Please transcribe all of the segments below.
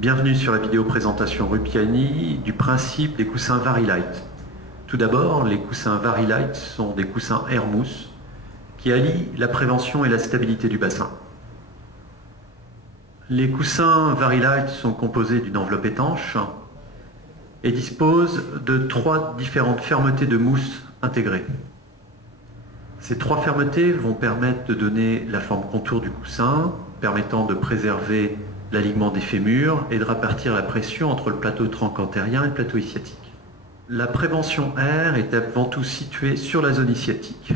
Bienvenue sur la vidéo présentation Rupiani du principe des coussins Vari-Lite. Tout d'abord, les coussins Vari-Lite sont des coussins air mousse qui allient la prévention et la stabilité du bassin. Les coussins Vari-Lite sont composés d'une enveloppe étanche et disposent de 3 différentes fermetés de mousse intégrées. Ces 3 fermetés vont permettre de donner la forme contour du coussin, permettant de préserver l'alignement des fémurs et de répartir la pression entre le plateau troncantérien et le plateau ischiatique. La prévention air est avant tout située sur la zone ischiatique.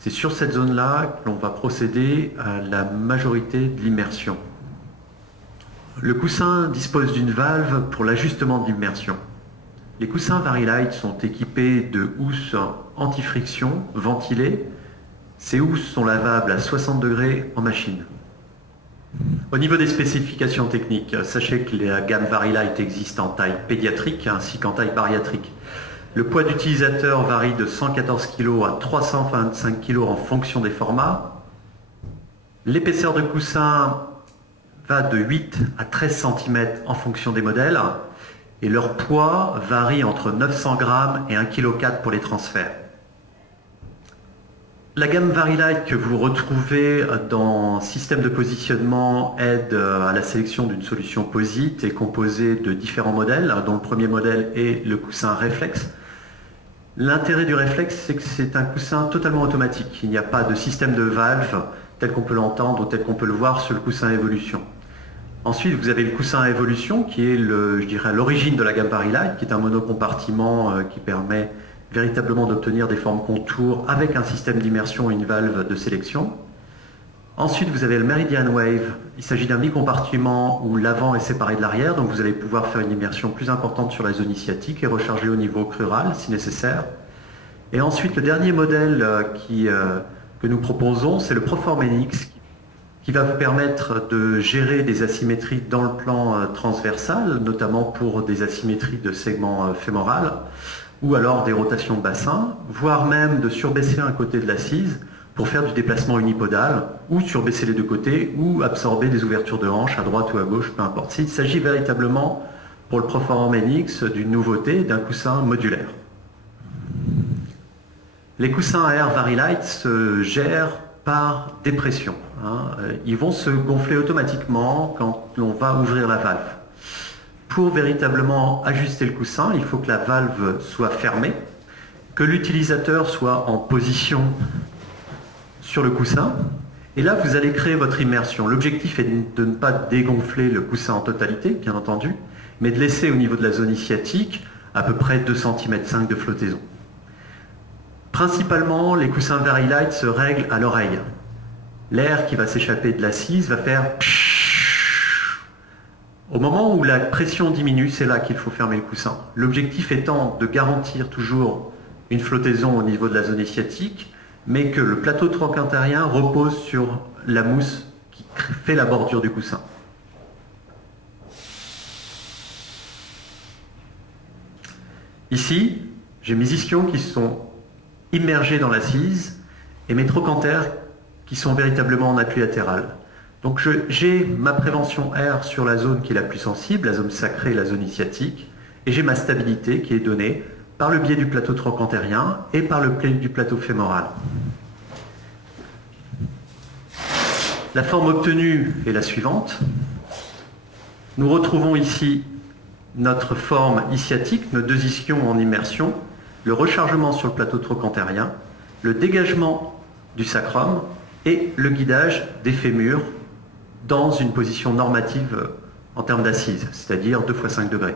C'est sur cette zone-là que l'on va procéder à la majorité de l'immersion. Le coussin dispose d'une valve pour l'ajustement de l'immersion. Les coussins Vari-Lite sont équipés de housses anti-friction ventilées. Ces housses sont lavables à 60 degrés en machine. Au niveau des spécifications techniques, sachez que la gamme Vari-Lite existe en taille pédiatrique ainsi qu'en taille bariatrique. Le poids d'utilisateur varie de 114 kg à 325 kg en fonction des formats. L'épaisseur de coussin va de 8 à 13 cm en fonction des modèles et leur poids varie entre 900 g et 1,4 kg pour les transferts. La gamme Vari-Lite que vous retrouvez dans système de positionnement aide à la sélection d'une solution POSIT est composée de différents modèles, dont le premier modèle est le coussin réflexe. L'intérêt du réflexe, c'est que c'est un coussin totalement automatique. Il n'y a pas de système de valve tel qu'on peut l'entendre ou tel qu'on peut le voir sur le coussin Evolution. Ensuite, vous avez le coussin Evolution qui est, l'origine de la gamme Vari-Lite, qui est un monocompartiment qui permet véritablement d'obtenir des formes contours avec un système d'immersion et une valve de sélection. Ensuite, vous avez le Meridian Wave. Il s'agit d'un bicompartiment où l'avant est séparé de l'arrière, donc vous allez pouvoir faire une immersion plus importante sur la zone ischiatique et recharger au niveau crural si nécessaire. Et ensuite, le dernier modèle que nous proposons, c'est le Proform NX, qui va vous permettre de gérer des asymétries dans le plan transversal, notamment pour des asymétries de segment fémoral, ou alors des rotations de bassin, voire même de surbaisser un côté de l'assise pour faire du déplacement unipodal, ou surbaisser les deux côtés, ou absorber des ouvertures de hanche à droite ou à gauche, peu importe. Il s'agit véritablement, pour le Proform NX, d'une nouveauté, d'un coussin modulaire. Les coussins air Vari-Lite se gèrent par dépression. Ils vont se gonfler automatiquement quand l'on va ouvrir la valve. Pour véritablement ajuster le coussin, il faut que la valve soit fermée, que l'utilisateur soit en position sur le coussin, et là vous allez créer votre immersion. L'objectif est de ne pas dégonfler le coussin en totalité, bien entendu, mais de laisser au niveau de la zone ischiatique à peu près 2,5 cm de flottaison. Principalement, les coussins Vari-Lite se règlent à l'oreille. L'air qui va s'échapper de l'assise va faire pshhh. Au moment où la pression diminue, c'est là qu'il faut fermer le coussin. L'objectif étant de garantir toujours une flottaison au niveau de la zone ischiatique, mais que le plateau troncantérien repose sur la mousse qui fait la bordure du coussin. Ici, j'ai mes ischions qui sont immergés dans l'assise et mes trochantères qui sont véritablement en appui latéral. Donc j'ai ma prévention air sur la zone qui est la plus sensible, la zone sacrée, la zone ischiatique, et j'ai ma stabilité qui est donnée par le biais du plateau trochantérien et par le biais du plateau fémoral. La forme obtenue est la suivante. Nous retrouvons ici notre forme ischiatique, nos 2 ischions en immersion, le rechargement sur le plateau trochantérien, le dégagement du sacrum et le guidage des fémurs dans une position normative en termes d'assise, c'est-à-dire 2 × 5 degrés.